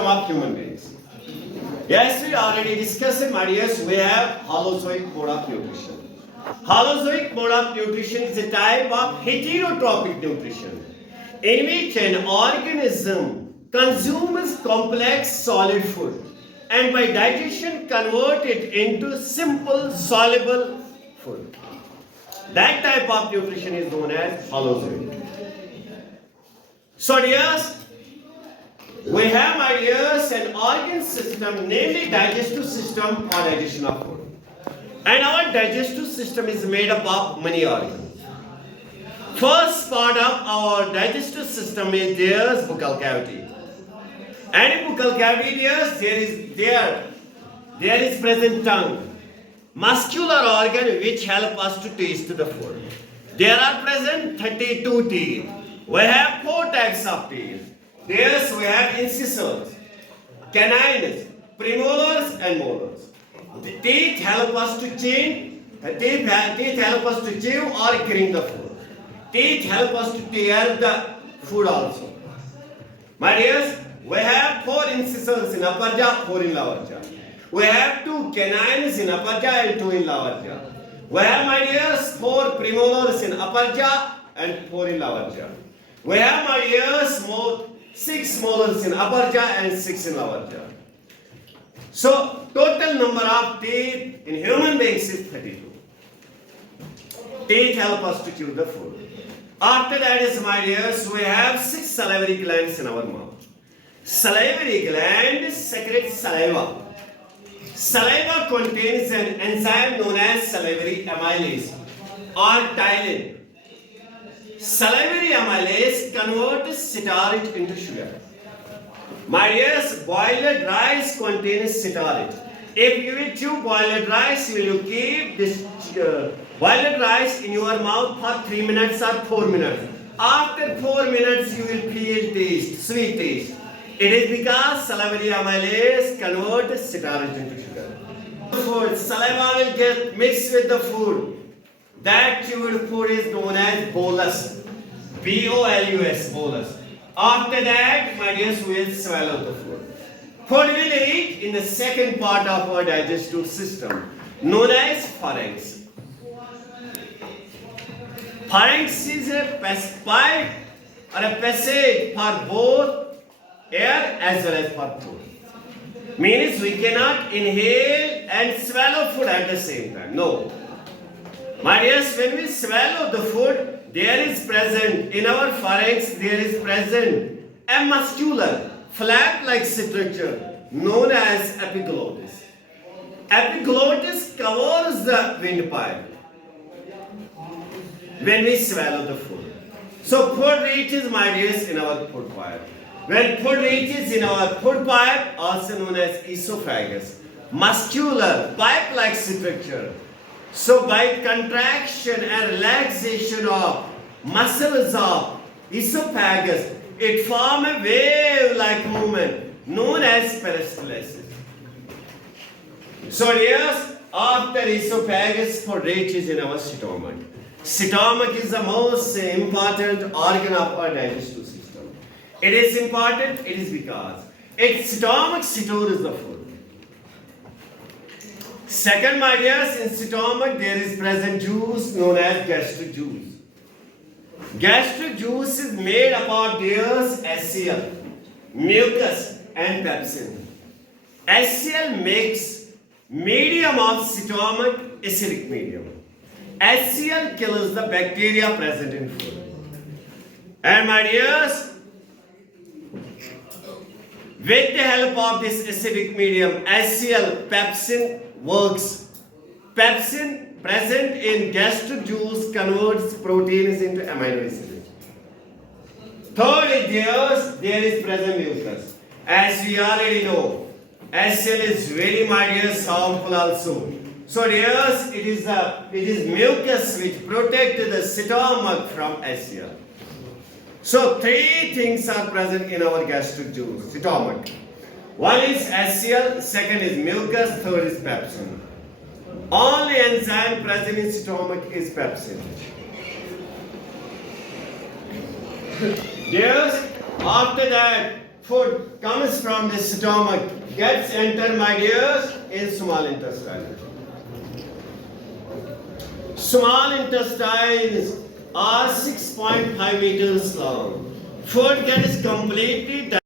system of human beings. Yes, we already discussed it, my dears. We have holozoic mode of nutrition. Holozoic mode of nutrition is a type of heterotrophic nutrition in which an organism consumes complex solid food and by digestion convert it into simple soluble food. That type of nutrition is known as holozoic. So dears, we have, my dears, an organ system, namely digestive system or digestion of food. And our digestive system is made up of many organs. First part of our digestive system is there's buccal cavity. And in buccal cavity, there is present tongue, muscular organ which help us to taste the food. There are present 32 teeth. We have 4 types of teeth. There we have incisors, canines, premolars and molars. The teeth help us to chew. Teeth help us to chew or green the food. Teeth help us to tear the food also. My dears, we have 4 incisors in upper jaw, 4 in lower jaw. We have 2 canines in upper jaw and 2 in lower jaw. We have, my dears, 4 premolars in upper jaw and 4 in lower jaw. We have, my dears, 6 molars in upper jaw and 6 in lower jaw. So, total number of teeth in human beings is 32. Teeth help us to chew the food. After that is, my dears, we have 6 salivary glands in our mouth. Salivary gland secretes saliva. Saliva contains an enzyme known as salivary amylase or ptyalin. Salivary amylase converts starch into sugar. My dears, boiled rice contains starch. If you will chew boiled rice, will you keep this boiled rice in your mouth for 3 minutes or 4 minutes? After 4 minutes, you will feel taste, sweet taste. It is because salivary amylase converts starch into sugar. Food, saliva will get mixed with the food. That chewed food is known as bolus. B-O-L-U-S, bolus. After that, my dears, we will swallow the food. Food will eat in the second part of our digestive system, known as pharynx. Pharynx is a pipe or a passage for both air as well as for food. Means we cannot inhale and swallow food at the same time. No. My dears, when we swallow the food, there is present in our pharynx, there is present a muscular flap-like structure known as epiglottis. Epiglottis covers the windpipe when we swallow the food. So food reaches, my dears, in our food pipe. When food reaches in our food pipe, also known as esophagus, muscular pipe-like structure. So by contraction and relaxation of muscles of esophagus, it forms a wave-like movement known as peristalsis. So yes, after esophagus, food reaches in our stomach. Stomach is the most important organ of our digestive system. It is important, it is because its stomach stores the food. Second, my dears, in stomach there is present juice known as gastric juice. Gastric juice is made up of dears HCl, mucus and pepsin. HCl makes medium of stomach acidic medium. HCl kills the bacteria present in food. And my dears, with the help of this acidic medium, HCl, pepsin works. Pepsin present in gastric juice converts proteins into amino acids. Third is there is present mucus. As we already know, HCl is very, my dears, harmful also. So dears, it is mucus which protects the stomach from HCl. So 3 things are present in our gastric juice, stomach. One is HCl, second is mucus, third is pepsin. Only enzyme present in stomach is pepsin. Yes, after that, food comes from the stomach, gets enter, my dears, in small intestine. Small intestines are 6.5 meters long. Food gets completely